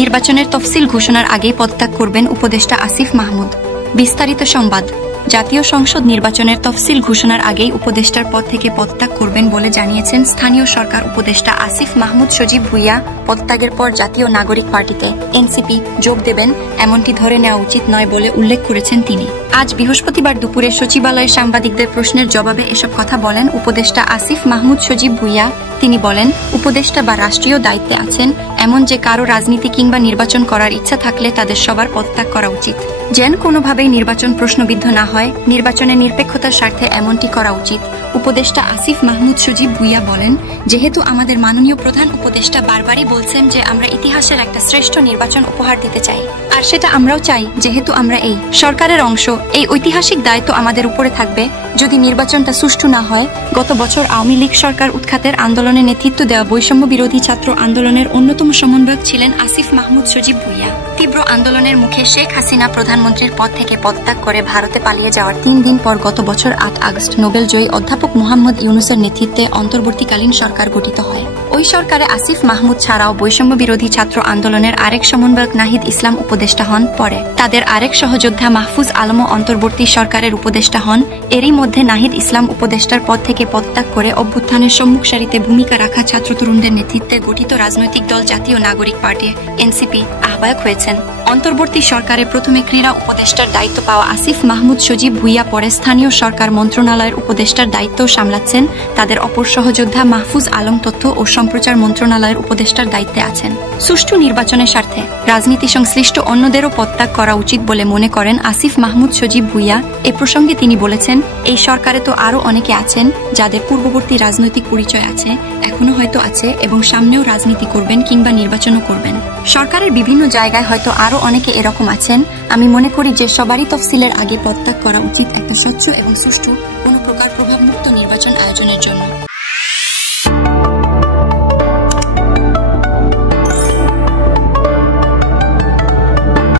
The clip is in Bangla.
নির্বাচনের তফসিল ঘোষণার আগেই পদত্যাগ করবেন উপদেষ্টা আসিফ মাহমুদ। বিস্তারিত সংবাদ। জাতীয় সংসদ নির্বাচনের তফসিল ঘোষণার আগেই উপদেষ্টার পদ থেকে পদত্যাগ করবেন বলে জানিয়েছেন স্থানীয় সরকার উপদেষ্টা আসিফ মাহমুদ। সজীব ভুইয়া পদত্যাগের পর জাতীয় নাগরিক পার্টিতে এনসিপি যোগ দেবেন এমনটি ধরে নেওয়া উচিত নয় বলে উল্লেখ করেছেন তিনি। আজ বৃহস্পতিবার দুপুরে সচিবালয়ে সাংবাদিকদের প্রশ্নের জবাবে এসব কথা বলেন উপদেষ্টা আসিফ মাহমুদ। সজীব ভুইয়া তিনি বলেন, উপদেষ্টা বা রাষ্ট্রীয় দায়িত্বে আছেন এমন যে কারো রাজনীতি কিংবা নির্বাচন করার ইচ্ছা থাকলে তাদের সবার পদত্যাগ করা উচিত। যেন কোনোভাবেই নির্বাচন প্রশ্নবিদ্ধ না হয়, নির্বাচনের নিরপেক্ষতার স্বার্থে এমনটি করা উচিত। উপদেষ্টা আসিফ মাহমুদ। সজীব ভুইয়া বলেন, যেহেতু আমাদের মাননীয় প্রধান উপদেষ্টা বারবারই বলছেন যে আমরা ইতিহাসের একটা শ্রেষ্ঠ নির্বাচন উপহার দিতে চাই, আর সেটা আমরাও চাই। যেহেতু আমরা এই সরকারের অংশ, এই ঐতিহাসিক দায়িত্ব আমাদের উপরে থাকবে। যদি নির্বাচনটা সুষ্ঠু না হয়, গত বছর আওয়ামী লীগ সরকার উৎখাতের আন্দোলনে নেতৃত্ব দেওয়া বৈষম্য বিরোধী ছাত্র আন্দোলনের অন্যতম সমন্বয়ক ছিলেন আসিফ মাহমুদ। সজীব ভুইয়া তীব্র আন্দোলনের মুখে শেখ হাসিনা প্রধানমন্ত্রীর পদ থেকে পদত্যাগ করে ভারতে পালিয়ে যাওয়ার ৩ দিন পর গত বছর ৮ আগস্ট নোবেলজয়ী অধ্যাপক মোহাম্মদ ইউনুসের নেতৃত্বে অন্তর্বর্তীকালীন সরকার গঠিত হয়। ওই সরকারে আসিফ মাহমুদ ছাড়াও বৈষম্য বিরোধী ছাত্র আন্দোলনের আরেক সমন্বয়ক নাহিদ ইসলাম উপদেষ্টা হন। পরে তাদের আরেক সহযোদ্ধা মাহফুজ আলমও অন্তর্বর্তী সরকারের উপদেষ্টা হন। এরই মধ্যে নাহিদ ইসলাম উপদেষ্টার পদ থেকে পদত্যাগ করে অভ্যুত্থানের সম্মুখ সারিতে ভূমিকা রাখা ছাত্র তরুণদের নেতৃত্বে গঠিত রাজনৈতিক দল জাতীয় নাগরিক পার্টি এনসিপি আহ্বায়ক হয়েছেন। অন্তর্বর্তী সরকারে প্রথমে ক্রীড়া উপদেষ্টার দায়িত্ব পাওয়া আসিফ মাহমুদ। সজীব ভুইয়া পরে স্থানীয় সরকার মন্ত্রণালয়ের উপদেষ্টার দায়িত্ব সামলাচ্ছেন। তাদের অপর সহযোদ্ধা মাহফুজ আলম তথ্য ও সম্প্রচার মন্ত্রণালয়ের উপদেষ্টার দায়িত্বে আছেন। সুষ্ঠু নির্বাচনের স্বার্থে রাজনীতি সংশ্লিষ্ট অন্যদেরও পদত্যাগ করা উচিত বলে মনে করেন আসিফ মাহমুদ। সজীব ভুইয়া এ প্রসঙ্গে তিনি বলেছেন, এই সরকারে তো আরো অনেকে আছেন যাদের পূর্ববর্তী রাজনৈতিক পরিচয় আছে, এখনো হয়তো আছে এবং সামনেও রাজনীতি করবেন কিংবা নির্বাচনও করবেন। সরকারের বিভিন্ন জায়গায় হয়তো আরো অনেকে এরকম আছেন। আমি মনে করি যে সবারই তফসিলের আগে পদত্যাগ করা উচিত একটা স্বচ্ছ এবং সুষ্ঠু কোনো প্রকার প্রভাবমুক্ত নির্বাচন আয়োজনের জন্য।